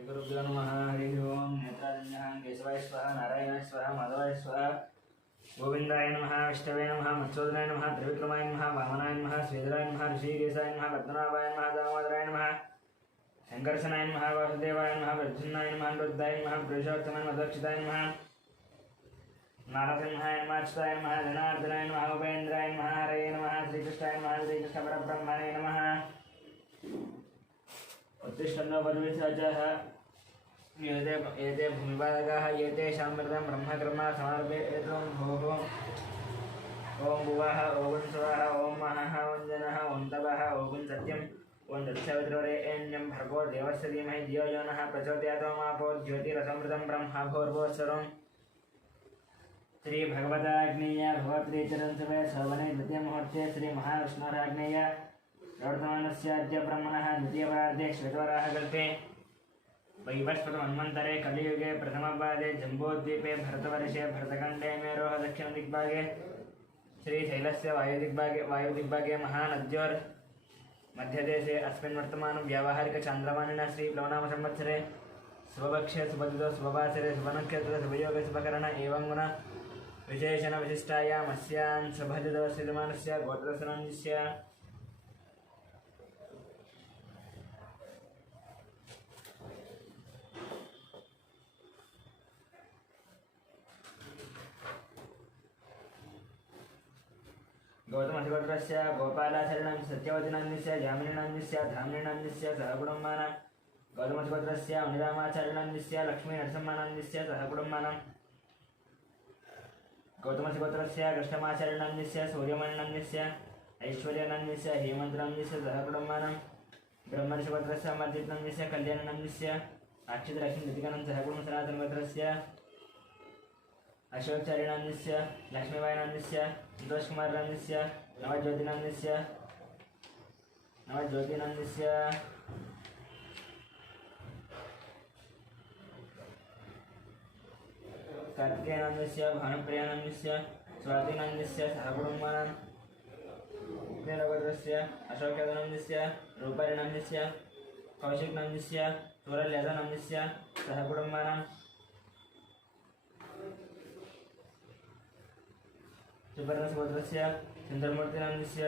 श्रीगुरुभ्यो नमः। हरिः ओम्। नेत्राजन्यः केशवाय स्वाहा, नारायणाय स्वाहा, माधवाय स्वाहा, गोविन्दाय नमः, विष्णवे नमः, मत्स्योदनाय नमः, त्रिविक्रमाय नमः, वामनाय नमः, श्रीधराय नमः, ऋषिकेशाय नमः, पद्मनाभाय नमः, दामोदराय नमः, शङ्करसनाय नमः, वासुदेवाय नमः, प्रद्युम्नाय नमः, अनिरुद्धाय नमः, पुरुषोत्तमाय मध्वक्षिताय नमः, नारसिंहाय नमः, अच्युताय नमः, जनार्दनाय नमः, उपेन्द्राय नमः, हरये नमः, श्रीकृष्णाय नमः, श्रीकृष्णपरब्रह्मणे नमः। उत्तिष्ठन्नो पदवीसहजः एते भूमिपालकाः एतेषां मृतं ब्रह्मकर्मा समर्पयेतुं भोः। ॐ भुवः ॐ स्वः ॐ महः ॐ जनः ॐ तपः ॐ सत्यम् ॐ तत्सवितुर्वरेण्यं भर्गो देवस्य धीमहि धियो यो नः प्रचोदयात्। मापो ज्योतिरसमृतं ब्रह्मा भूर्भुवस्सुरं श्रीभगवदाग्नेय भगवद्गीचरन् सवे सवने द्वितीयमुहूर्ते श्रीमहाविष्णोराग्नेय प्रवर्तमानस्याद्य ब्रह्मणः द्वितीयपरार्धे श्वेतवराहकल्पे वैवस्वतमन्वन्तरे कलियुगे प्रथमपादे जम्बूद्वीपे भरतवर्षे भरतखण्डे मेरोः दक्षिणदिग्भागे श्रीशैलस्य वायुदिग्भागे महानद्योर्मध्यदेशे अस्मिन् वर्तमानं व्यावहारिकचान्द्रमानिनः श्रीप्लवनामसंवत्सरे शुभपक्षे शुभदितो शुभवासरे शुभनक्षत्रे शुभयोगे शुभकरण एवं गुण विशेषण विशिष्टायामस्यां शुभदितोस्थितमानस्य गोत्रसुनन्दस्य गौतमशिवत्रस्य गोपालाचरणं सत्यवतिनन्दस्य जामिनीनन्दस्य धामिनीनन्दस्य सहकुटुम्बानां गौतमशिवत्रस्य अनिरामाचार्यनन्दस्य लक्ष्मीनरसिंहानन्दस्य सहकुटुम्बानां गौतमशिवत्रस्य कृष्णमाचार्यनन्दस्य सूर्यमणिनन्दस्य ऐश्वर्यानन्दस्य हेमन्तनन्दस्य सहकुटुम्बानां ब्रह्मशिवत्रस्य अमरजितनन्दस्य कल्याणनन्दस्य अक्षितलक्ष्मीदतिकानं सहकुटुम्बसनातनभद्रस्य अशोकचार्यनन्दस्य लक्ष्मीबाईनन्दस्य संतोषकुमारनन्दस्य नवज्योतिनन्दस्य कार्तिकेयनन्दस्य भानुप्रियानन्दस्य स्वातिनन्दस्य सहकुटुम्बानां नीलभद्रस्य अशोकनन्दस्य रूपारिनन्दस्य कौशिकनन्दस्य सूरल्यादनन्दस्य सहकुटुम्बानां सुवर्णसुभद्रस्य सुन्दरमूर्तिनन्दस्य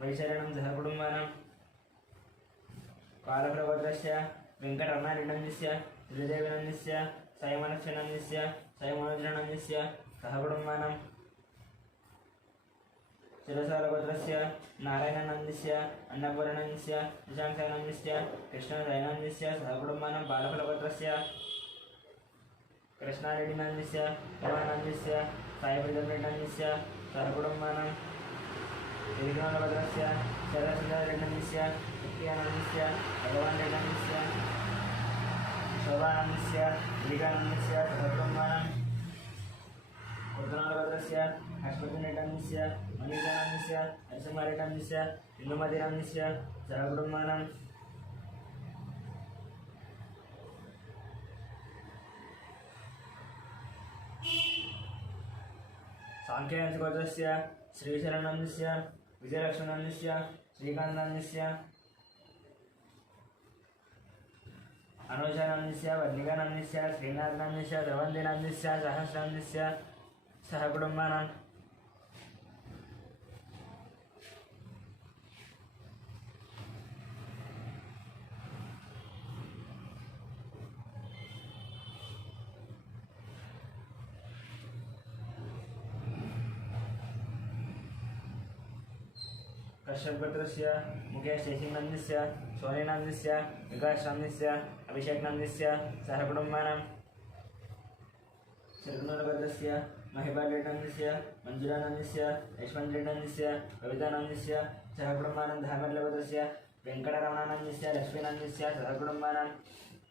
वैशरणं सहकुटुम्बानां कालप्रभद्रस्य वेङ्कटरमणानन्दस्य श्रीदेवीनन्दस्य सायमनक्षनन्दस्य सायमनोजनन्दस्य सहकुटुम्बानां शिरसालभद्रस्य नारायणनन्दस्य अन्नपूर्णनन्दस्य निशाङ्कनन्दस्य कृष्णदयानन्दस्य सहकुटुम्बानां बालफलभद्रस्य कृष्णारेड्डिनन्दस्य उमानन्दस्य सायप्रदर्शनन्दस्य सहकुटुम्बानां श्रीकृष्णभद्रस्य शरसुन्दररेड्डनन्दस्य नित्यानन्दस्य भगवानरेड्डनन्दस्य शोभानन्दस्य गिरिकानन्दस्य सहकुटुम्बानां कुर्तनालभद्रस्य अश्वतिरेड्डनन्दस्य मणिकानन्दस्य नरसिंहरेड्डनन्दस्य इंदुमतिनन्दस्य सहकुटुम्बानां सांख्यनन्दस्य श्रीशरणनन्दस्य विजयलक्ष्मणनन्दस्य श्रीकान्तनन्दस्य अनुजानन्दस्य वर्णिकानन्दस्य श्रीनाथनन्दस्य द्रवन्दिनन्दस्य सहस्रनन्दस्य सहकुटुम्बानां कश्यपगोत्रस्य मुकेश शेषिनन्दस्य सोनीनन्दस्य विकासनन्दस्य अभिषेकनन्दस्य सहकुटुम्बानां श्रीकृष्णभद्रस्य महिपालरेड्डनन्दस्य मंजुलानन्दस्य यशवन्तरेड्डनन्दस्य कवितानन्दस्य सहकुटुम्बानां धामर्लभद्रस्य वेङ्कटरमणानन्दस्य लक्ष्मीनन्दस्य सहकुटुम्बानां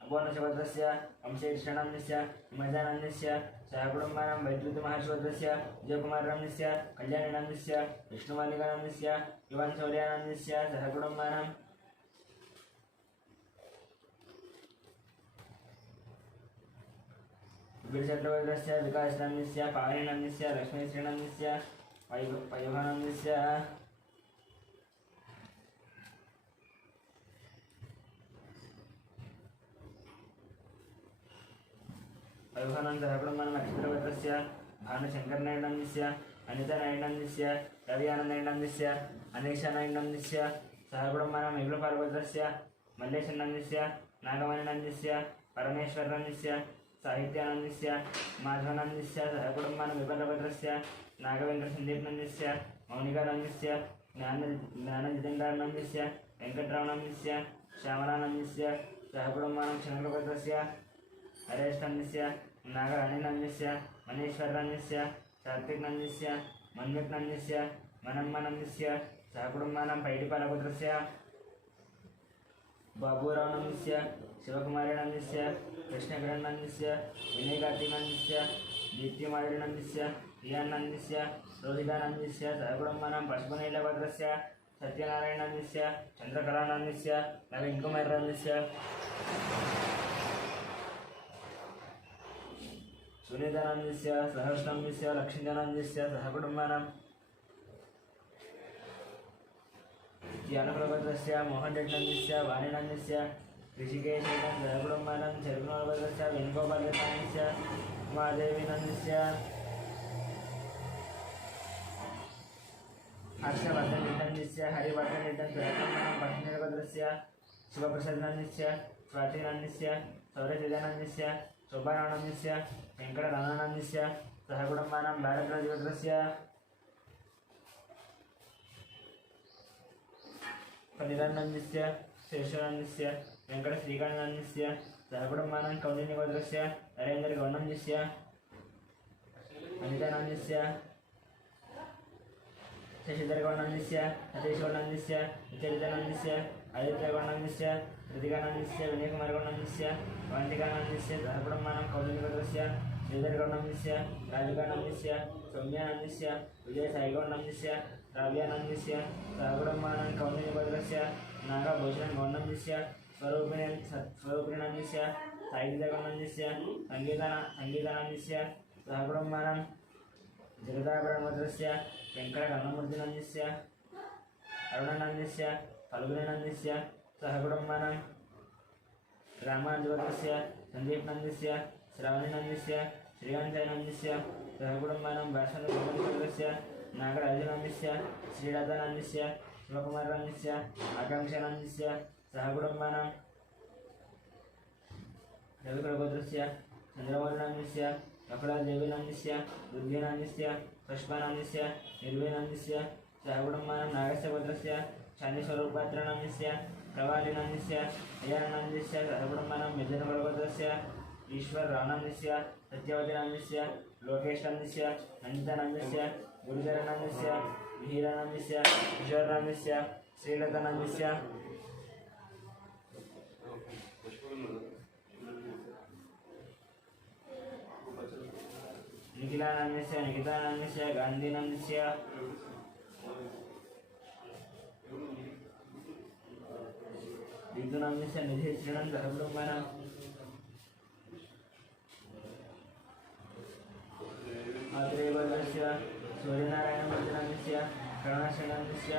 अपूर्णशिवभद्रस्य वंशेकृष्णनन्दस्य हिमजानन्दस्य सहकुटुम्बानां वैद्युतमहाशिवभद्रस्य विजयकुमारनन्दस्य कल्याणनन्दस्य विष्णुमालिकानन्दस्य युवानशौर्यानन्दस्य सहकुटुम्बानां गिरिचक्रभद्रस्य विकासनन्दस्य पावनीनन्दस्य लक्ष्मीश्रीनन्दस्य वैभवानन्दस्य वैभवानंद सहकुटुम्बानां नक्षत्रवर्गस्य भानुशङ्करनायणस्य अनितानायणस्य रवियानन्दनायणस्य अनीशानायणस्य सहकुटुम्बानां विप्लवपार्वतस्य मल्लेशनन्दस्य नागमणिनन्दस्य परमेश्वरनन्दस्य साहित्यानन्दस्य माधवानन्दस्य सहकुटुम्बानां विप्लवपार्वतस्य नागवेन्द्रसन्दीपनन्दस्य मौनिकानन्दस्य ज्ञानजितेन्द्रानन्दस्य वेङ्कटरामनन्दस्य श्यामलानन्दस्य सहकुटुम्बानां शङ्करपार्वतस्य हरेशनन्दस्य नागराणीनन्दस्य मनीश्वरनन्दस्य सात्विकनन्दस्य मन्युक्नन्दस्य मनम्मनन्दस्य सहकुटुम्बानां पैडिपालपुत्रस्य बाबूरावनन्दस्य शिवकुमारीनन्दस्य कृष्णकिरणनन्दस्य विनयकार्तिकनन्दस्य दीप्तिमाधुरीनन्दस्य प्रियानन्दस्य रोहितानन्दस्य सहकुटुम्बानां पशुपनीलभद्रस्य सत्यनारायणनन्दस्य चन्द्रकलानन्दस्य नवीनकुमारनन्दस्य सुनीतानन्दस्य सहर्षनन्दस्य लक्ष्मीनन्दस्य सहकुटुम्बानां ज्ञानप्रभद्रस्य मोहनरेड्डनन्दस्य वाणिनन्दस्य ऋषिकेशनन्दस्य सहकुटुम्बानां चरुकुमारभद्रस्य वेणुगोपालनन्दस्य उमादेवीनन्दस्य हर्षवर्धनरेड्डनन्दस्य हरिवर्धनरेड्डनन्दस्य सहकुटुम्बानां पश्चिमभद्रस्य शिवप्रसादनन्दस्य स्वातिनन्दस्य सौरचेतनन्दस्य शोभानन्दस्य वेङ्कटरमणनन्दस्य सहकुटुम्बानां भारतराजभद्रस्य फलितानन्दस्य शेषानन्दस्य वेङ्कटश्रीकान्तनन्दस्य सहकुटुम्बानां कौण्डिन्यभद्रस्य नरेन्द्रगौडनन्दस्य अनितानन्दस्य शशिधरगौडनन्दस्य सतीशगौडनन्दस्य नित्यजितानन्दस्य आदित्यगौडनन्दस्य कृतिकानन्दस्य विनयकुमारगौडनन्दस्य वान्तिकानन्दस्य सहकुटुम्बानां कौण्डिन्यभद्रस्य श्रीधरगौडनन्दस्य राजगौडनन्दस्य सौम्यानन्दस्य विजयसाईगौडनन्दस्य राव्यानन्दस्य सहकुटुम्बानां कौण्डिन्यभद्रस्य नागभूषणगौडनन्दस्य स्वरूपिणीनन्दस्य साहित्यगौडनन्दस्य संगीतानन्दस्य सहकुटुम्बानां जगदाभरणभद्रस्य वेङ्कटरमणमूर्तिनन्दस्य अरुणानन्दस्य फल्गुनीनन्दस्य सहकुटुम्बानां रामानुजभद्रस्य सन्दीपनन्दस्य श्रावणीनन्दस्य श्रीकान्तनन्दस्य सहकुटुम्बानां भाषणभद्रस्य नागराजनन्दस्य श्रीलतानन्दस्य शिवकुमारनन्दस्य आकाङ्क्षानन्दस्य सहकुटुम्बानां रविकुलभद्रस्य चन्द्रमौलिनन्दस्य नकुलादेवीनन्दस्य दुर्गेनन्दस्य पुष्पानन्दस्य निर्भयनन्दस्य सहकुटुम्बानां नागस्यभद्रस्य शान्तिस्वरूपपात्रनन्दस्य प्रवालिनन्दस्य अयानन्दस्य सहकुटुम्बानां मिथुनकुलभद्रस्य ईश्वररावनन्दस्य सत्यवतीनन्दस्य लोकेशनन्दस्य नन्दितानन्दस्य गुरुधरनन्दस्य मिहिरानन्दस्य किशोरनन्दस्य श्रीलतानन्दस्य निखिलानन्दस्य निकितानन्दस्य गान्धीनन्दस्य दिग्गुनन्दस्य निधिश्रीनन्द सहकुटुम्बानां मातृभद्रस्य सूर्यनारायणमूर्तिनन्दस्य करुणाश्रीनन्दस्य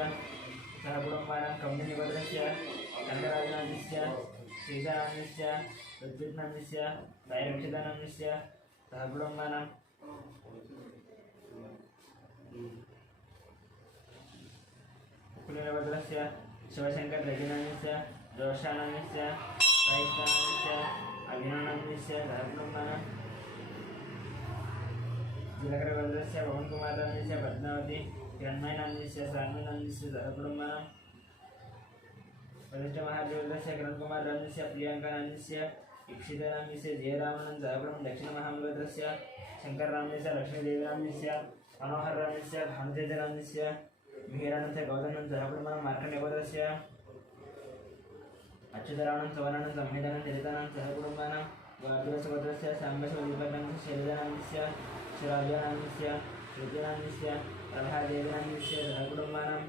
सहकुटुम्बानां कौण्डिन्यभद्रस्य कनकराजनन्दस्य श्रीशानन्दस्य ऋत्विक्नन्दस्य वैरक्षितानन्दस्य सहकुटुम्बानां कुलीनभद्रस्य शिवशङ्कररेड्डिनन्दस्य जोषानन्दस्य साहित्यानन्दस्य अभिनवनन्दस्य सहकुटुम्बानां जिलकरभद्रस्य पवनकुमारनन्दस्य पद्मावती किरणमयनन्दस्य स्वामीनन्दस्य सहकुटुम्बानां वरिष्ठमहादेवस्य किरणकुमारनन्दस्य प्रियङ्कानन्दस्य दीक्षितानन्दस्य जयरामानन्द सहकुटुम्बं दक्षिणमहाबलभद्रस्य शङ्कररामनन्दस्य लक्ष्मीदेवीनन्दस्य मनोहररामनन्दस्य भानुतेजनन्दस्य मिहिरानन्दस्य गौतमनन्द सहकुटुम्बानां मार्कण्डेयभद्रस्य अच्युतरावणं सुवर्णानन्द संहितानन्द चरितानन्द सहकुटुम्बानां वार्धवसुभद्रस्य साम्बशिवदीपकनन्दस्य शैलजानन्दस्य शिवराजानन्दस्य श्रुतिनन्दस्य प्रभादेवीनन्दस्य सहकुटुम्बानां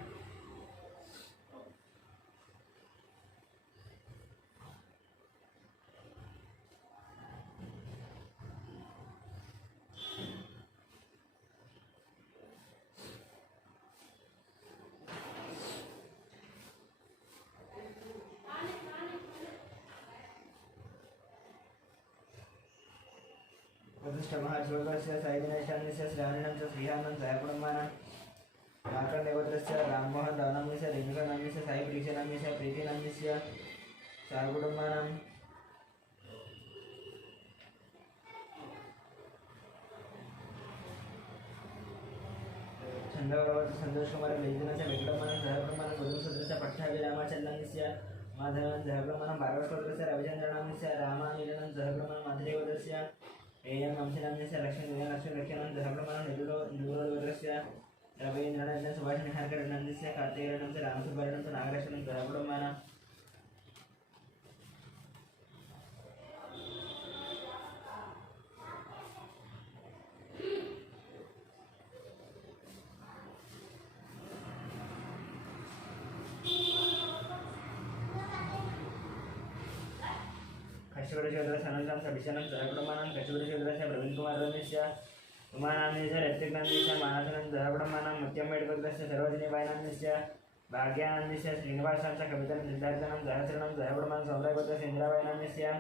वसिष्ठमहाश्लोकस्य सायदिनेशान्यस्य श्रावणं च श्रीहानं सायकुटुम्बानां मार्कण्डेयगोत्रस्य राममोहन दानमस्य रेणुकानाम्यस्य सायप्रीक्षनाम्यस्य प्रीतिनाम्यस्य सायकुटुम्बानां छन्दगौरवस्य सन्तोषकुमार वैद्यनाथस्य वेङ्कटरमणं सहकुटुम्बानां गुरुसुत्रस्य पट्टाभिरामाचन्दनस्य माधवनं सहकुटुम्बानां भागवतोत्रस्य रविचन्द्रनाम्यस्य रामानीलनं सहकुटुम्बानां माधुरीगोत्रस्य एयं वंशनाम्यस्य लक्ष्मीलक्ष्मीलक्ष्मणं सहकुटुम्बानां निगुरोगोत्रस्य रवीन्द्रनाथस्य सुभाषनिहारकरणस्य कार्तिकेयनं रामसुब्बरणं नागरक्षणं सहकुटुम्बानां कश्यपक्षेत्रस्य अनन्तं सभिशनं सहकुटुम्बानां कश्यपक्षेत्रस्य प्रवीणकुमारस्य उमानाम्यस्य ऋत्विकनाम्यस्य मानसनं सहकुटुम्बानां मुत्यम्बेडकरस्य सर्वजनीबाईनाम्यस्य भाग्यानाम्यस्य श्रीनिवासनं कवितं सिद्धार्थनं सहस्रणं सहकुटुम्बानां सौम्यगोत्रस्य इन्द्राबाईनाम्यस्य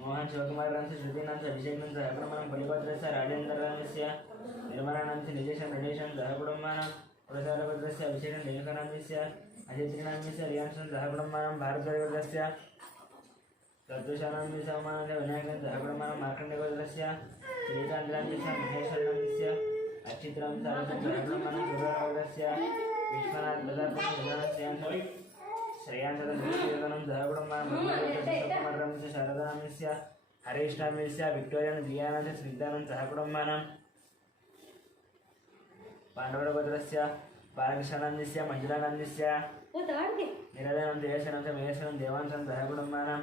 मोहन शिवकुमारस्य श्रुतीनां अभिषेकनं सहकुटुम्बानां बलिगोत्रस्य राजेन्द्रनाम्यस्य निर्मलानाम्यस्य निजेशं रणेशं सहकुटुम्बानां पुरसारगोत्रस्य अभिषेकं रेणुकानाम्यस्य अजितनाम्यस्य रियांशं सहकुटुम्बानां भारतगोत्रस्य तत्वशानाम्य समानस्य विनायकं सहकुटुम्बानां मार्कण्डेयगोत्रस्य श्रीकान्तनाम्यस्य महेश्वरनाम्यस्य अच्युतराम सारथं सहकुटुम्बानां गुरुगोत्रस्य विश्वनाथप्रतापं श्रेयांसनं सहकुटुम्बानां ब्रह्मगोत्रस्य शारदानाम्यस्य हरीशनाम्यस्य विक्टोरियन् दियानाथस्य स्निग्धानं सहकुटुम्बानां पाण्डवगोत्रस्य बालकृष्णनाम्यस्य मंजुलानाम्यस्य निरदनं देशनं च महेश्वरं देवांशं सहकुटुम्बानां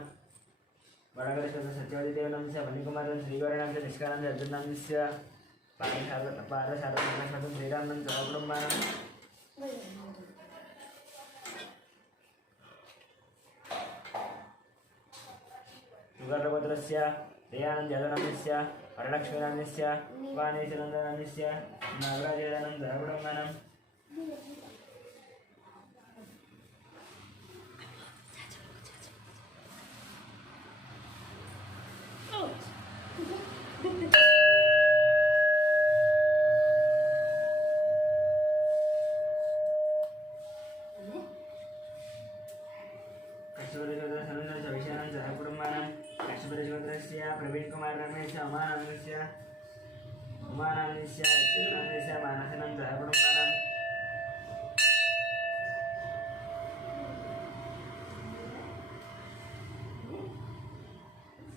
वडगरस्य सत्यवतीदेवनाम्यस्य मणिकुमारं श्रीगौरणां च निष्कानं च अर्जुनाम्यस्य पादशारदं श्रीरामं सहकुटुम्बानां सुगर्भगोत्रस्य दयानन्द यादवनाम्यस्य वरलक्ष्मीनाम्यस्य वाणीशनन्दनाम्यस्य नागराजयादनं सहकुटुम्बानां कश्यपक्षेत्रस्य प्रवीणकुमारनाम्यस्य उमानाम्यस्य ऋत्विकनाम्यस्य मानसनं सहकुटुम्बानां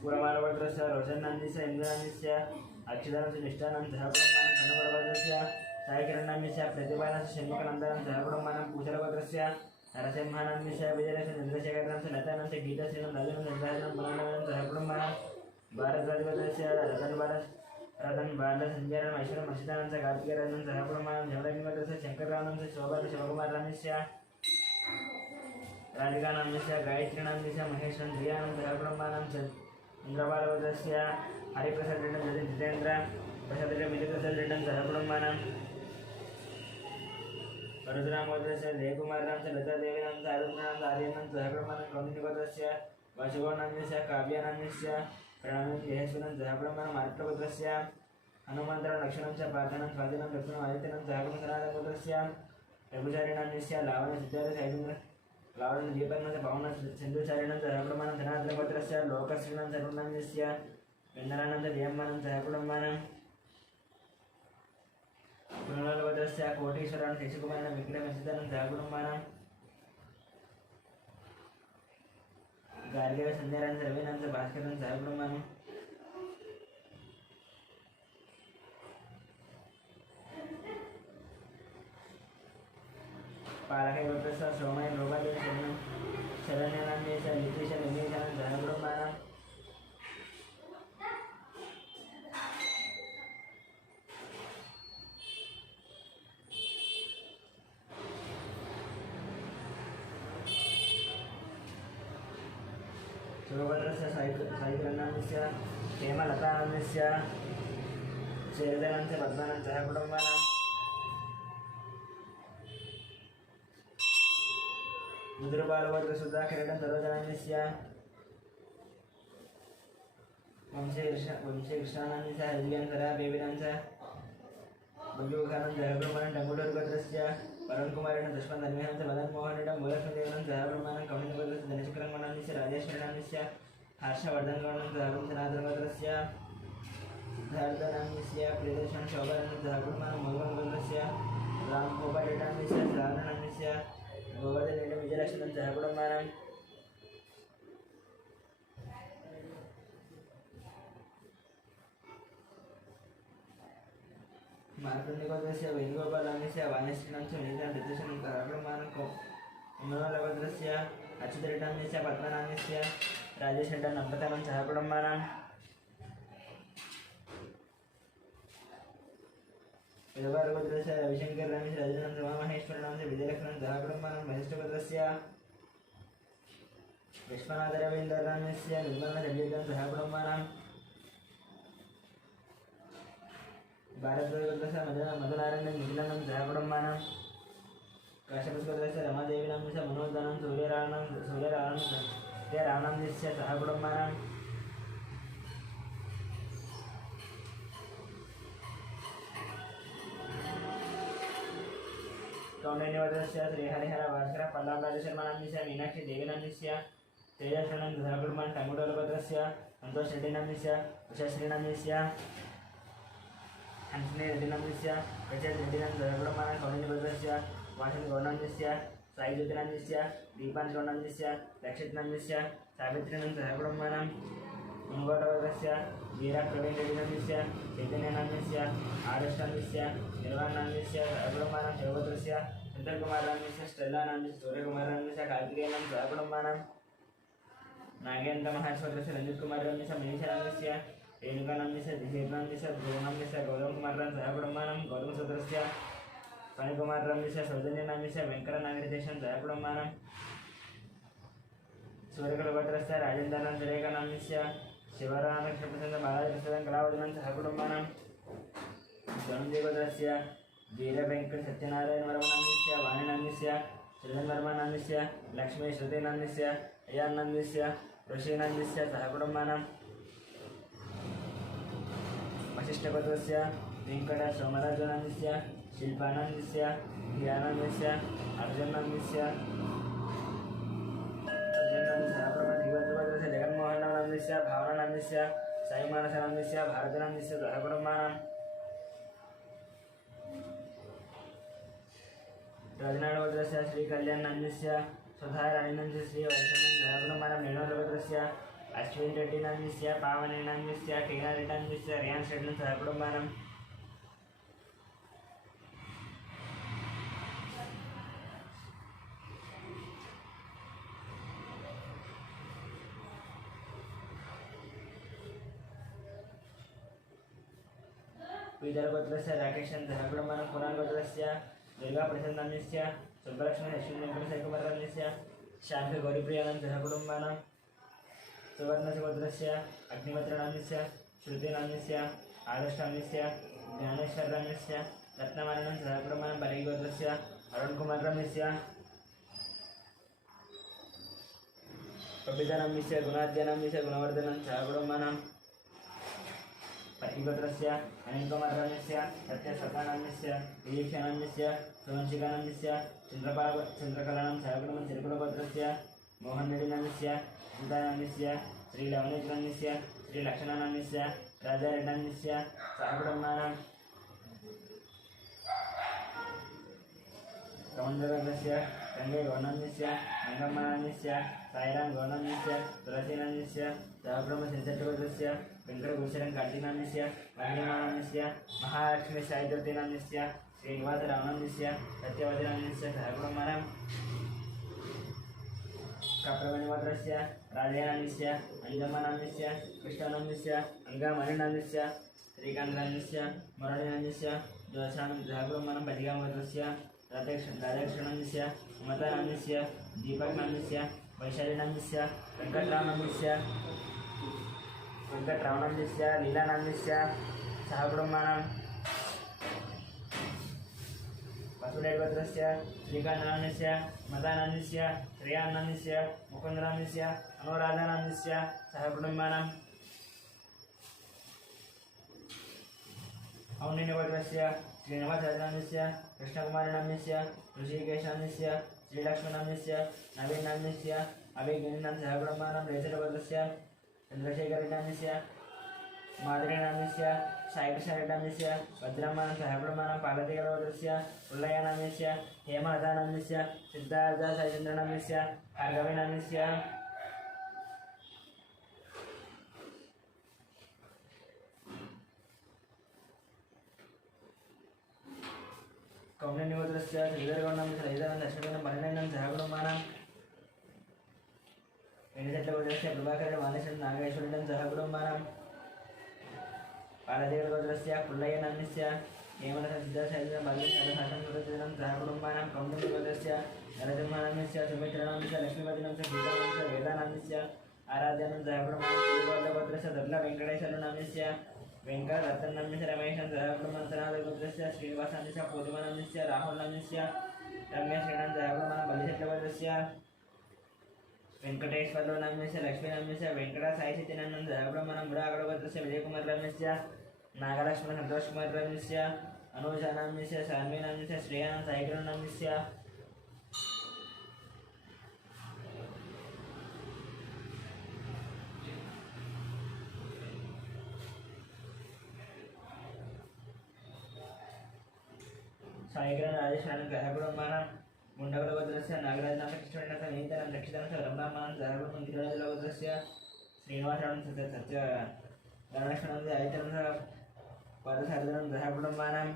पुरमालगोत्रस्य रोशन्नाम्यस्य इन्द्रनाम्यस्य अच्युतानस्य निष्ठानं सहकुटुम्बानां कन्नगोत्रस्य सायकिरणनाम्यस्य प्रतिभानस्य षण्मुखनन्दनं सहकुटुम्बानां पूषलगोत्रस्य नरसिंहानाम्यस्य विजयस्य चन्द्रशेखरनाम्यस्य लतानाम्यस्य गीताश्रीनं राजनं चन्द्राजनं पुराणनं सहकुटुम्बानां भारद्वाजगोत्रस्य रतन बालसञ्जयनं ऐश्वर्यं हर्षितानंद कार्तिकेयनं सहकुटुम्बानां जमदग्निगोत्रस्य शङ्कररावनं शोभा शिवकुमारनाम्यस्य राधिकानाम्यस्य गायत्रीनाम्यस्य महेश्वरं प्रियानं सहकुटुम्बानां चन्द्रबालगोत्रस्य हरिप्रसादरेड्डं जितेन्द्र प्रसादरेड्डं विजयप्रसादरेड्डं सहकुटुम्बानां परशुरामगोत्रस्य जयकुमारनां च लतादेवीनां च आरुद्रनां च आर्यनं सहकुटुम्बानां कौमुदीगोत्रस्य वासुगौनाम्यस्य काव्यानाम्यस्य प्रणवं जयेश्वरं सहकुटुम्बानां मार्कटगोत्रस्य हनुमन्तरं लक्ष्मणं च पार्थनं स्वाधीनं लक्ष्मणम् आदित्यनं सहकुटुम्बसनातनगोत्रस्य रघुचारिणाम्यस्य लावण्यसिद्धार्थसैलेन्द्र लावण्यदीपनं च पवनं सिन्धुचारिणं च सहकुटुम्बानां धनाद्रगोत्रस्य लोकश्रीनं सर्वनाम्यस्य वेन्दरानं च जयम्मानं सहकुटुम्बानां पुनर्गोत्रस्य कोटीश्वरान् केशकुमारं विक्रमसिद्धानं सहकुटुम्बानां गार्ग्य संध्यारान् रवीनां च भास्करं सहकुटुम्बानां पालकगोत्रस्य सोमयं रोगादेवी शरण्यनाम्यस्य लिपीशनिमेषानं सहकुटुम्बानां शिवभद्रस्य साईकरणाम्यस्य हेमलतानाम्यस्य शेरदानं च पद्मानं सहकुटुम्बानां मुद्रबालगोत्रस्य सुधाकिरीटं सरोजनाम्यस्य वंशे कृष्णानंद हरिजन बेबीनंद बंजुखानंद जयब्रह्मण टंगुडर गोत्रस्य वरुण कुमारेण दुष्मन धन्यहंस मदन मोहन मूलकृदेवन जयब्रह्मण कौंडिन्य गोत्रस्य धनचक्रमणस्य राजेश्वरनस्य हर्षवर्धन गौणं जयब्रह्म जनार्दन गोत्रस्य सिद्धार्थनस्य प्रियदर्शन शोभन जयब्रह्मण मोहन गोत्रस्य राम गोपालनस्य श्रावणनस्य गोवर्धन विजयलक्ष्मण जयब्रह्मण मार्कंडे गोत्रस्य वेणुगोपालनस्य वाणिश्रीनंस्य नीतान ऋतुषण जयब्रह्मण उमरोल गोत्रस्य अच्युतरेड्डनस्य पद्मनाभस्य राजेशेड्डन नंपतनं जयब्रह्मण विदर्भ गोत्रस्य रविशंकर रामेश राजनंद उमामहेश्वरनंस्य विजयलक्ष्मण जयब्रह्मण वशिष्ठ गोत्रस्य विश्वनाथ रवींद्र रामेस्य निर्मल जगदीश जयब्रह्मण भारत गोत्रस्य मधुनारायण निखिलनं जयब्रह्मण काश्यप गोत्रस्य रमादेवी नामस्य मनोदानं सूर्यरावणस्य जयब्रह्मण कौंडिन्यवदस्य श्रीहरिहर भास्कर पल्लाभराजशर्मनस्य मीनाक्षी देवीनस्य तेजस्वनं जयब्रह्मण टंगुडोलभद्रस्य संतोष रेड्डिनस्य उषाश्रीनस्य हंसने रेड्डिनस्य प्रचेत रेड्डिनं जयब्रह्मण कौंडिन्यवदस्य वासन गौणस्य साई ज्योतिनस्य दीपान गौणस्य लक्षितनस्य सावित्रीनं जयब्रह्मण मुंगोलभद्रस्य वीरा प्रवीण रेड्डिनस्य चैतन्यनस्य आदर्शनस्य निर्वाणनस्य जयब्रह्मण शिवभद्रस्य चंद्रकुमारनस्य स्टेल्लानस्य सूर्यकुमारनस्य कार्तिकेयनं जयब्रह्मण नागेन्द्र महेश्वरस्य रंजित कुमारनस्य मनीषानस्य रेणुकानंस्य धीरनस्य ध्रुवनस्य गौरव कुमारन जयब्रह्मण गौतम सूत्रस्य फणिकुमारनस्य सौजन्यनस्य वेंकट नागरिकेशन जयब्रह्मण सूर्यकुलभद्रस्य राजेन्द्रन सुरेखनस्य शिवरामकृष्णप्रसन्न बालाजप्रसन्न कलावदनं जयब्रह्मण धनुदेवदस्य वीरवेंकट सत्यनारायण वर्मनस्य वाणिनस्य सृजनवर्मनस्य लक्ष्मी श्रुतिनस्य अय्यानंदस्य ऋषिनंदस्य जयब्रह्मण वशिष्ठगोत्रस्य वेंकट सोमराजनस्य शिल्पानंदस्य ज्ञानंदस्य अर्जुनंदस्य जगन्मोहनंदस्य भावनानंदस्य साईमानसनंदस्य भारतनंदस्य जयब्रह्मण राजनाडगोत्रस्य श्रीकल्याणनंदस्य सुधारायणस्य श्री वैष्णव जयब्रह्मण मेणोलगोत्रस्य अश्विन रेड्डिनंदस्य पावनेनंदस्य टीना रेड्डनंदस्य रियान्स रेड्डन जयब्रह्मण विदर्भ गोत्रस्य राकेशन जयब्रह्मण पुराण गोत्रस्य दुर्गा प्रसन्नस्य सुब्बलक्ष्मी अश्विन वेंकटेश कुमारनस्य शांति गौरीप्रियानं जयब्रह्मण सुवर्णस्य गोत्रस्य अग्निमित्रनस्य श्रुतिनस्य आदर्शनस्य ज्ञानेश्वरनस्य रत्नमाननं जयब्रह्मण बलि गोत्रस्य अरुण कुमारनस्य कपितनस्य गुणाद्यनस्य गुणवर्धनं जयब्रह्मण पतिगोत्रस्य अनिलकुमारनस्य सत्यसकानस्य विलीक्षानस्य सुवंशिकानस्य चंद्रकलानं जयब्रह्मण तिरुकुलगोत्रस्य मोहनरेड्डिनस्य सीतानस्य श्रीलवणेश्वरनस्य श्रीलक्ष्मणनस्य राजारेड्डनस्य जयब्रह्मण कमंडलस्य गंगे गौणनस्य मंगम्मनस्य साईराम गौणनस्य तुलसीनस्य जयब्रह्म सिंचटगोत्रस्य वेंकटभूषण कार्तिकानस्य वंदेमानस्य महालक्ष्मी साईज्योतिनस्य श्रीनिवास रावणस्य सत्यवतीनस्य जयब्रह्मण कप्रवणिवत्रस्य राजेनस्य अंजमनस्य कृष्णानस्य अंगामणिनस्य श्रीकांतनस्य मुरलीनस्य जोशान जयब्रह्मण पतिकामवत्रस्य राधाकृष्णनस्य उमतानस्य दीपकनस्य वैशालीनस्य वेंकटरावणस्य लीलानंदस्य जयब्रह्मण वसुदेवगोत्रस्य श्रीकांतनस्य मदानंदस्य श्रेयानंदस्य मुकुंदनंस्य अनुराधानंदस्य जयब्रह्मण औन्निन्यगोत्रस्य श्रीनिवासनाम्यस्य कृष्णकुमारनाम्यस्य ऋषिकेशनाम्यस्य श्रीलक्ष्मणाम्यस्य नवीनाम्यस्य अभिज्ञानं सहब्रह्माणं रेचरगोत्रस्य चन्द्रशेखरनाम्यस्य माधुरीनाम्यस्य सायकशरणनाम्यस्य वज्रमानं सहब्रह्माणं पार्वतीगोत्रस्य उल्लयनाम्यस्य हेमलतानाम्यस्य सिद्धार्थसायचन्द्रनाम्यस्य भार्गवीनाम्यस्य कौण्डिन्यगोत्रस्य श्रीधरगौण्डनाम्यस्य ललितानं दशरथनं भरणेनं सहब्रह्माणं वेणुशेट्टगोत्रस्य प्रभाकरेण मानेशं नागेश्वरेण सहब्रह्माणं पार्वतीगोत्रस्य पुल्लयनाम्यस्य हेमलता सिद्धार्थसायचन्द्रनं भार्गवीनाम्यस्य सहब्रह्माणं कौण्डिन्यगोत्रस्य नरसिंहनाम्यस्य सुमित्रनाम्यस्य लक्ष्मीपतिनाम्यस्य सीतानाम्यस्य वेदानाम्यस्य आराध्यानं सहब्रह्माणं श्रीगोत्रस्य दर्लवेङ्कटेश्वरनाम्यस्य वेङ्कटरत्ननाम्यस्य रमेशं सहब्रह्माणं सनातनगोत्रस्य श्रीनिवासनाम्यस्य पूर्णिमानाम्यस्य राहुलनाम्यस्य रम्यश्रीनं सहब्रह्माणं बलिशेट्टगोत्रस्य वेङ्कटेश्वरनाम्यस्य लक्ष्मीनाम्यस्य वेङ्कटसायिचित्तिनानं सहब्रह्माणं बुडागडगोत्रस्य विजयकुमारनाम्यस्य नागलक्ष्मण संतोषकुमारनाम्यस्य अनुजानाम्यस्य शान्वीनाम्यस्य श्रेयानं सायिकरनाम्यस्य सायिकरण राजेश्वरनं सहब्रह्माणं मुण्डगडगोत्रस्य नागराजनाम्यस्य कृष्णवेणं समेतनं दक्षिणं रमणामानं सहब्रह्मं गिरिराजगोत्रस्य श्रीनिवासनं सत्य धनलक्ष्मणं आयतनं पादसाधनं सहब्रह्माणं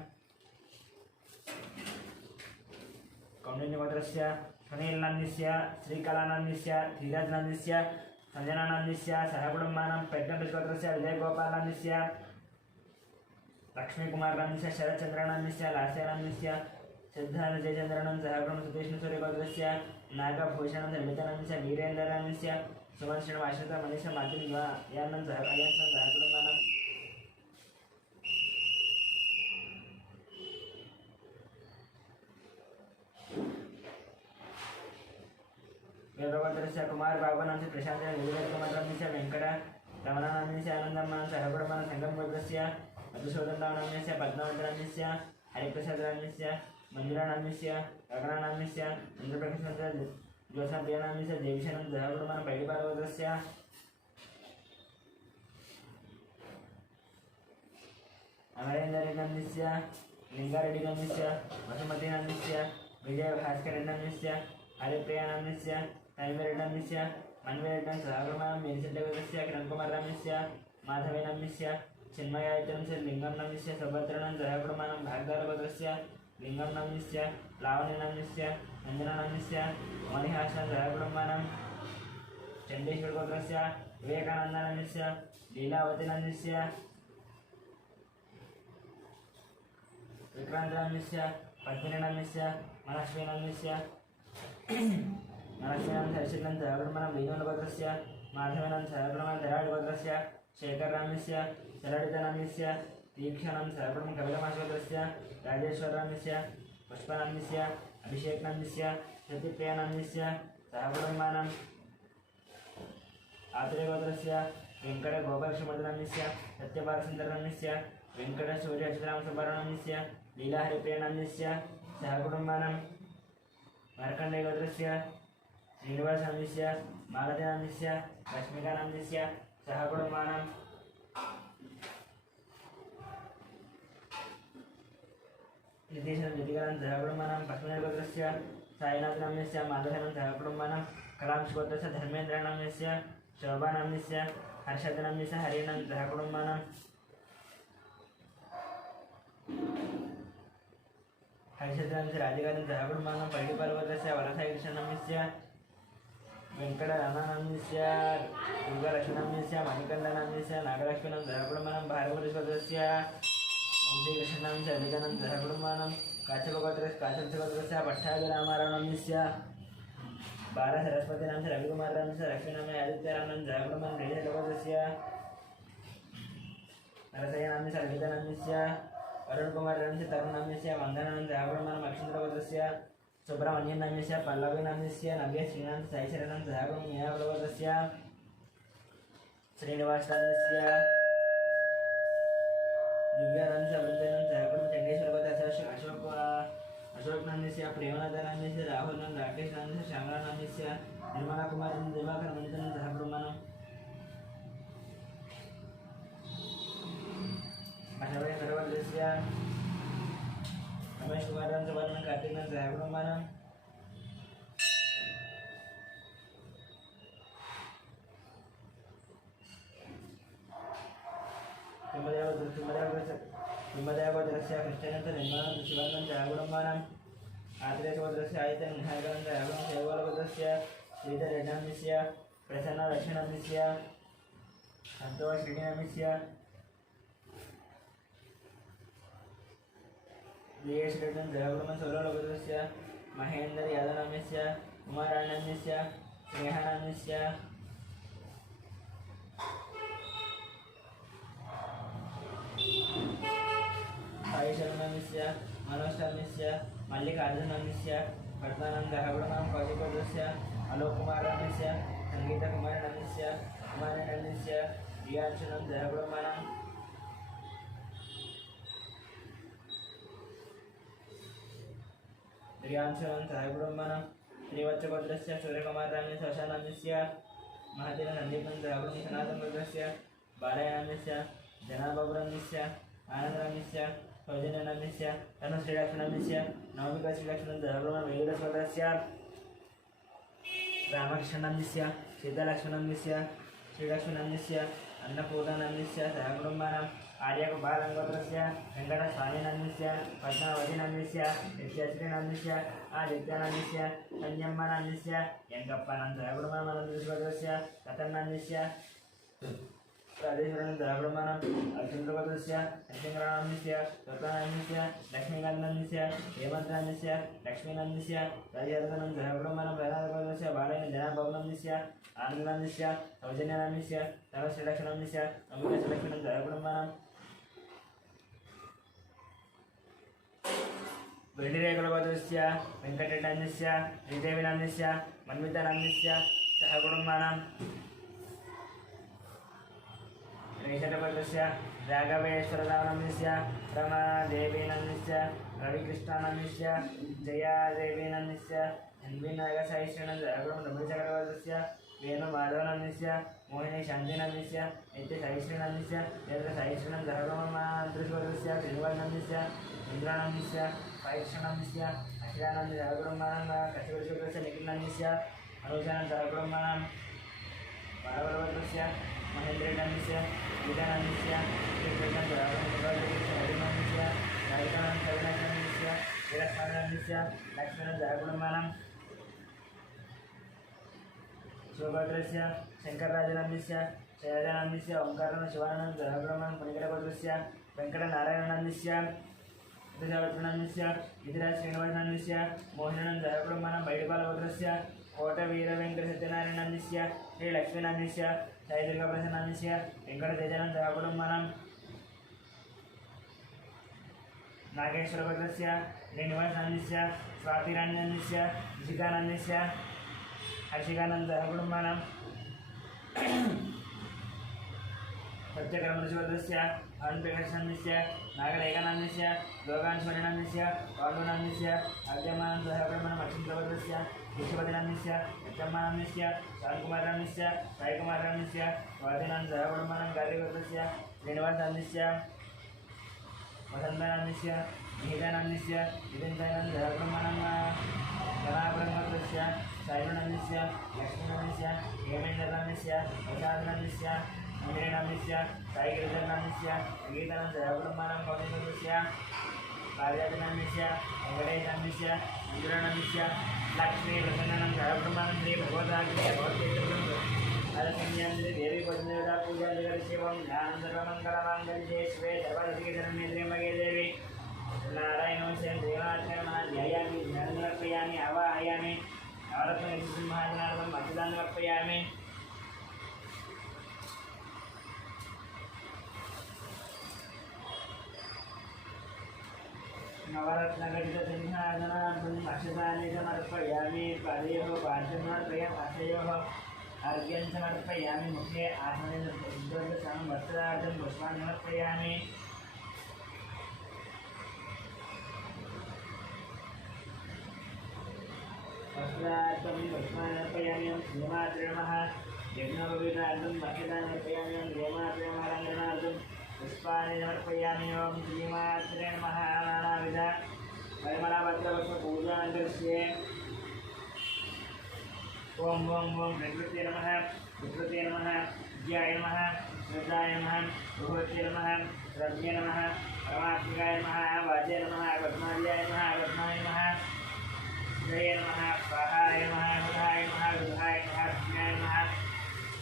कौण्डिन्यगोत्रस्य सुनीलनाम्यस्य श्रीकलानाम्यस्य धीराजनाम्यस्य संजनानाम्यस्य सहब्रह्माणं पेड्डम्बिगोत्रस्य विजयगोपालनाम्यस्य लक्ष्मीकुमारनाम्यस्य शरच्चन्द्रनाम्यस्य लास्यनाम्यस्य सिद्धार्थजयचन्द्रनं सहब्रह्म सुदेशसूर्यगोत्रस्य नागभूषणं ललितानाम्यस्य वीरेन्द्रनाम्यस्य सुमनश्रीनिवासनं मनीषा मातृयानं सहब्रह्माणं वेदगोत्रस्य कुमारबाबुनाम्यस्य प्रशान्तनाम्यस्य वेङ्कटरमणानाम्यस्य आनन्दमानं सहब्रह्माणं संगमगोत्रस्य मधुसूदननाम्यस्य पद्मावतनाम्यस्य हरिप्रसादनाम्यस्य मञ्जुलानाम्यस्य गगनानाम्यस्य चन्द्रप्रकाशनाम्यस्य ज्योत्स्नाप्रियानाम्यस्य देवीशनं सहब्रह्माणं पैडिपालगोत्रस्य अमरेन्द्रनाम्यस्य लिङ्गारेड्डिनाम्यस्य वसुमतीनाम्यस्य विजयभास्करनाम्यस्य हरिप्रियानाम्यस्य तैमिरेड्डिनाम्यस्य मन्विरेड्डिनं सहब्रह्माणं मेनिशेट्टगोत्रस्य किरणकुमारनाम्यस्य माधवेनाम्यस्य चिन्मयायतनस्य लिङ्गमनाम्यस्य सुभद्रनं सहब्रह्माणं भाग्यगोत्रस्य लिङ्गमनाम्यस्य लावण्यनाम्यस्य नन्दनानाम्यस्य मणिहासनं सहब्रह्माणं चण्डेश्वरगोत्रस्य विवेकानन्दनाम्यस्य लीलावतीनाम्यस्य विक्रान्तनाम्यस्य पद्मिनीनाम्यस्य मनस्वीनाम्यस्य मनस्वीनां हर्षितं सहब्रह्माणं वेणुगोत्रस्य माधवनं सहब्रह्माणं धराडगोत्रस्य शेखरनाम्यस्य सरलितनाम्यस्य दीक्षानं सहब्रह्मं कपिलमाशगोत्रस्य राजेश्वरनाम्यस्य पुष्पनाम्यस्य अभिषेकनाम्यस्य सतीप्रियानाम्यस्य सहब्रह्माणं आत्रेयगोत्रस्य वेङ्कटगोपालकृष्णमूर्तिनाम्यस्य सत्यबालसुन्दरनाम्यस्य वेङ्कटसूर्यअच्युतरामसुब्बारावनाम्यस्य लीलाहरिप्रियानाम्यस्य सहकुटुम्बानां मार्कण्डेयगोत्रस्य श्रीनिवासनाम्यस्य मालतीनाम्यस्य लक्ष्मीकानाम्यस्य सहकुटुम्बानां नितीशनं ज्योतिकानं सहकुटुम्बानां पद्मनाभगोत्रस्य साईनाथनाम्यस्य माधवनं सहकुटुम्बानां कलांशगोत्रस्य धर्मेन्द्रनाम्यस्य शोभानाम्यस्य हर्षदनाम्यस्य हरिणं सहकुटुम्बानां हरिशद्राम्यस्य राजगानं सहकुटुम्बानां पैडिपालगोत्रस्य वरसायकृष्णनाम्यस्य वेङ्कटरमणानाम्यस्य दुर्गालक्ष्मीनाम्यस्य मणिकण्ठनाम्यस्य नागलक्ष्मीनं सहकुटुम्बानां भार्गवगोत्रस्य वंशीकृष्णनाम्यस्य अधिकानं सहकुटुम्बानां काश्यपगोत्रस्य पट्टाभिरामारावनाम्यस्य बालसरस्वतीनाम्यस्य रविकुमारनाम्यस्य लक्ष्मीनाम्य आदित्यरामनं सहकुटुम्बानां रेडिगोत्रस्य नरसयनाम्यस्य अर्पितानाम्यस्य अरुणकुमारनाम्यस्य तरुणनाम्यस्य वन्दनानं सहकुटुम्बानां अक्षेन्द्रगोत्रस्य सुब्रह्मण्यनाम्यस्य पल्लवीनाम्यस्य नव्यश्रीनां साईशरणं सहकुटुम्बगोत्रस्य श्रीनिवासनाम्यस्य अशोक नंदीस्य प्रेमलता नंदीस्य राहुल नंद राकेश नंदीस्य श्यामला नंदीस्य निर्मला कुमार दिवाकर मंजन सहब्रह्मणम अशोक सर्वदेस्य रमेश कुमार सुवर्ण कार्तिक नंद सहब्रह्मणम तुमदेवोदरस्य कृष्णनंद निर्मला शिवानंद सहब्रह्मणम आत्रेयसोदरस्य आयतन निहारगणंद सहब्रह्म सेवलवदस्य श्रीधर रेड्डनंदस्य प्रसन्न लक्ष्मणंदस्य संतोष श्रीनंदस्य दियेश रेड्डन सहब्रह्म सोलवदस्य महेंद्र यादवनंदस्य कुमारानंदस्य स्नेहानंदस्य आयुषनंदस्य मनोष्टनंदस्य मल्लिकार्जुनंदस्य पद्मानंद सहब्रह्म कौशिकदस्य आलोक कुमारनंदस्य संगीता कुमारनंदस्य कुमारनंदस्य रियांशुनंद सहब्रह्मणम रियांशुनंद सहब्रह्मणम श्रीवत्सगोत्रस्य सूर्यकुमारनंदस्य शशानंदस्य महादेव संदीपनंद सहब्रह्म सनातनगोत्रस्य बालयानंदस्य जनाबाबुनंदस्य आनंदनंदस्य सौजन्यनंदस्य तनुश्रीलक्ष्मणंदस्य नवमिका श्रीलक्ष्मणंद सहब्रह्म वेदसोदरस्य रामकृष्णनंदस्य सीतालक्ष्मणंदस्य श्रीलक्ष्मणंदस्य अन्नपूर्णानंदस्य सहब्रह्मणम आर्यकुमारंगोत्रस्य वेंकटस्वामिनंदस्य पद्मावतीनंदस्य नित्यश्रीनंदस्य आदित्यनंदस्य संयम्मनंदस्य यंकप्पनंद सहब्रह्मणस्य रतनंदस्य राजेश्वरनंद सहब्रह्मणम अर्जुनगोत्रस्य नरसिंहनंदस्य रत्नानंदस्य लक्ष्मीकांतनंदस्य हेमंतनंदस्य लक्ष्मीनंदस्य राजहर्षनंद सहब्रह्मणम प्रहलादगोत्रस्य बालयन जनाबाबुनंदस्य आनंदनंदस्य सौजन्यनंदस्य तनुश्रीलक्ष्मणंदस्य नवमिका श्रीलक्ष्मणंद सहब्रह्मणम वेडिरेकुलगोत्रस्य वेंकटरेड्डनंदस्य श्रीदेवीनंदस्य मन्वितानंदस्य सहब्रह्मणम नैषधगोत्रस्य राघवेश्वररावनंदस्य रमादेवीनंदस्य रविकृष्णानंदस्य जयादेवीनंदस्य अन्विनागसहिष्णुनंद सहब्रह्म रमेशगोत्रस्य वेणुमाधवनंदस्य मोहिनी शान्तिनंदस्य नित्यसहिष्णुनंदस्य नेत्रसहिष्णुनंद सहब्रह्म दृशगोत्रस्य श्रीनिवासनंदस्य इन्द्रानंदस्य पायक्षणंदस्य अखिलानंद सहब्रह्मणम कश्यपगोत्रस्य निखिलनंदस्य अनुजानंद सहब्रह्मणम बालगोत्रस्य महेंद्रेनंदस्य गीतानंदस्य श्रीकृष्ण हरिनंदस्य नायकानंद अविनाशनंदस्य विलक्ष्मानंदस्य लक्ष्मणंद सहब्रह्मणम शिवगोत्रस्य शंकरराजनंदस्य शैलजानंदस्य ओंकारानंद शिवानंद सहब्रह्मणम मणिकरगोत्रस्य वेंकटनारायणनंदस्य विद्यावत्मनंदस्य विधिराज श्रीनिवासनंदस्य मोहिनानंद सहब्रह्मणम बैडपालगोत्रस्य कोटवीरवेंकट सत्यनारायणनंदस्य श्रीलक्ष्मीनंदस्य साईदुर्गाप्रसन्नंदस्य वेंकटतेजानंद सहब्रह्मणम नागेश्वरगोत्रस्य श्रीनिवासनंदस्य स्वातिरानंदस्य ऋषिकानंदस्य हर्षिकानंद सहब्रह्मणम सत्यकर्मगोत्रस्य अरुणप्रकाशनंदस्य नागरेखानंदस्य लोकांशमणिनंदस्य पाण्डुनंदस्य अद्यमानंद सहब्रह्मणम अक्षितगोत्रस्य विश्वपतिनंदस्य यच्चम्मानंदस्य शान्तकुमारनंदस्य साईकुमारनंदस्य स्वातिनंद सहब्रह्मणम गादिगोत्रस्य श्रीनिवासनंदस्य वसंतानंदस्य निहितानंदस्य विपिनतानंद सहब्रह्मणम जनाभरणगोत्रस्य साईनंदस्य लक्ष्मीनंदस्य हेमेन्द्रनंदस्य प्रसादनंदस्य इंद्रेनंदस्य साईगिरिधरनंदस्य गीतानंद सहब्रह्मणम कौटिकगोत्रस्य पारिजातनंदस्य वेंकटेशनंदस्य इंद्रानंदस्य लक्ष्मी प्रसन्ननंद सहब्रह्मणम श्री भगवताग्नि भगवतीर्थम आदर्शन्यान्द्रे देवी पद्मदेवता पूजा जगदशिवम ज्ञानंदर्वमंगलमांगल्ये शिवे सर्वसिद्धिशरण्ये त्र्यंबके देवी नारायणं स्वयं देवार्चनमः ध्यायामि ध्यानमर्पयामि आवाहयामि नवरत्नसिंहासनार्थम् अच्युतान् अर्पयामि नवरत्नगणितसिंहासनार्थम् अक्षतानि समर्पयामि पादयोः पार्श्वमर्पयामि हस्तयोः अर्घ्यं समर्पयामि मुखे आसने वस्त्रार्थं पुष्पाणि समर्पयामि वस्त्रार्थं पुष्पाणर्पयामि श्रीमात्रे नमः यज्ञोपवीतार्थं भक्षितानर्पयामि श्रीमात्रे नमः रङ्गनार्थं पुष्पाणि समर्पयामि ओं श्रीमात्रे नमः नानाविध परिमलपत्रपुष्पपूजां करिष्ये ओं ओं ओं प्रकृते नमः विकृते नमः विद्याय नमः श्रद्धाय नमः भगवते नमः रज्ञे नमः परमात्मिकाय नमः वाचे नमः पद्मार्याय नमः पद्माय नमः जय नमः स्वाहाय नमः सुधाय नमः रुधाय नमः कृष्णाय नमः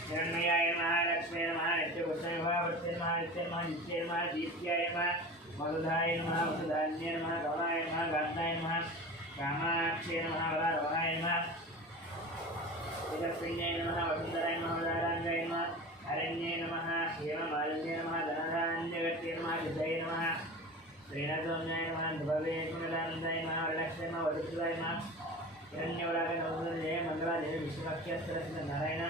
हिरण्मयाय नमः लक्ष्मी नमः नित्यपुष्णाय नमः वत्से नमः नित्य नमः नित्ये नमः दीप्त्याय नमः वसुधाय नमः वसुधान्ये नमः गौणाय नमः गान्धाय नमः कामाक्षे नमः वरारोहाय नमः तेजस्विन्याय नमः वसुन्धराय नमः वदाराङ्गाय नमः अरण्ये नमः हेममालिन्ये नमः धनधान्यगत्ये नमः विजये नमः श्रीनाथोन्याय नमः ध्रुवे कुमलानन्दाय नमः वरलक्ष्मी नमः वधुसुताय नमः हिरण्यवराय नमोदये मङ्गलादेवी विष्णुभक्त्यस्तरस्य नारायण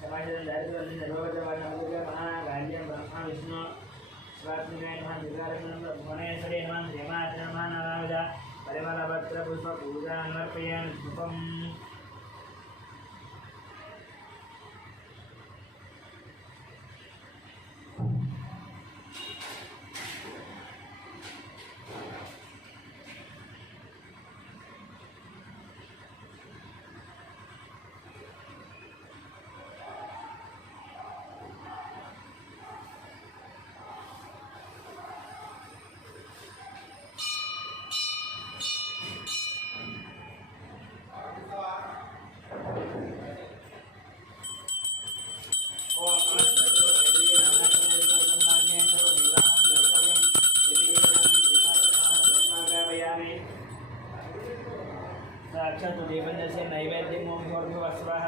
समाजं दारिद्र्यं निर्भवतवान् महाकार्यं ब्रह्मा विष्णु स्वात्मिकाय नमः दिगारकं भुवनेश्वरे नमः हेमात्रे नमः नानाविध परिमलपत्रपुष्पपूजां समर्पयामि धूपम् साक्षात् देवस्य नैवेद्यं ओं भूर्भुवस्वः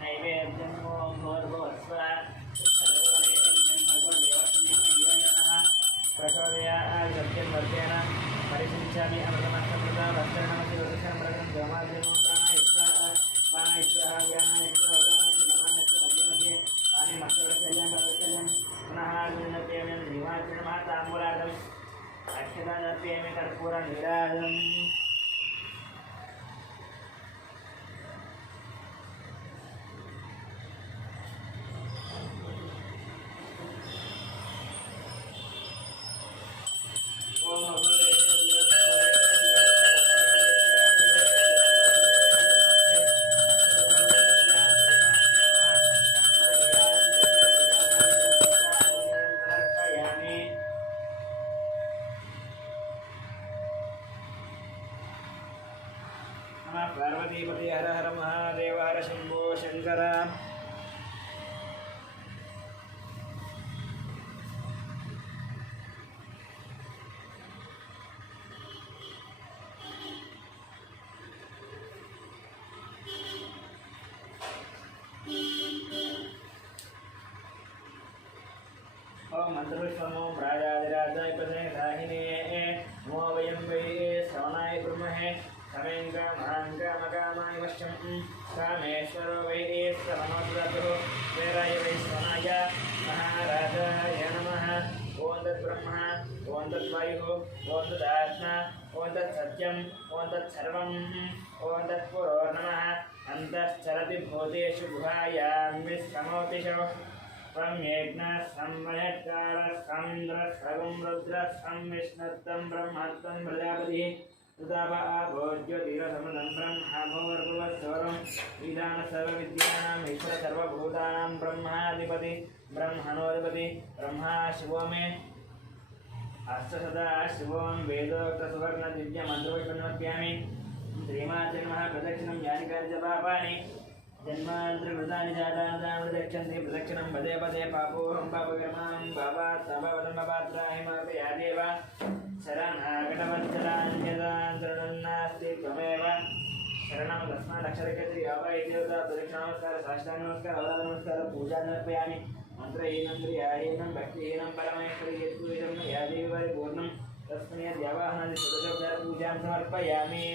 नैवेद्यं ओं भूर्भुवस्वः प्रचोदयात् सत्यं वर्तेन परिशिञ्चामि अमृतमस्तमृता वस्त्रणमसि वदुषं मृगं गोमाद्यं प्राणयित्वा वानयित्वा ज्ञानयित्वा पुनः विनप्येमि श्रीमात्रे नमः ताम्बूलादम् अक्षतादर्पयामि कर्पूरनीराजनम् पार्वतीपति हर हर महादेव हर शंभो शंकर ओम मंत्रपुष्पमो राजाधिराजाय पदे राहिने नमो वयं वै श्रवणाय ब्रह्महे कामेङ्कामकामाय वश्यं कामेश्वरो वै श्रवणोद्रतुः वेराय वै श्रवणाय महाराजाय नमः ओं तद्ब्रह्म ओं तद्वायुः ओं तदात्मा ओं तत्सत्यम् ओं तत्सर्वम् ओं तत्पुरो नमः अन्तश्चरति भूतेषु गुहायां विश्रमोतिषु सम्यज्ञः सम्मयत्कारः सन्द्रः रुद्रः संविष्णुत्वं ब्रह्मत्वं प्रजापतिः भोज्योतिरसमनं ब्रह्मभोर्भुवस्वरं विधान सर्वविद्यानाम् ईश्वर सर्वभूतानां ब्रह्माधिपति ब्रह्मणोऽधिपति ब्रह्मा शिवो मे अस्य सदा शिवों वेदोक्तसुवर्णदिव्यमन्त्रपुष्पमर्पयामि श्रीमात्रे नमः प्रदक्षिणं यानि कार्याणि जन्मान्तरकृतानि जातानि प्रदक्षन्ति प्रदक्षिणं पदे पदे पापोऽहं पापकर्मां पापात् पापावदम्बपात्राहिमर्पयादेव शरणागतवत्सलान्यदान्तरणन्नास्ति त्वमेव शरणं तस्मादक्षरकत्री अवैदेवता प्रदक्षिणनमस्कार साष्टाङ्गनमस्कार अवराधनमस्कार पूजानर्पयामि मन्त्रहीनं क्रियाहीनं भक्तिहीनं परमेश्वरि यत्पूजितं या देवी परिपूर्णं तस्मै द्यावाहनादि पूजां समर्पयामि।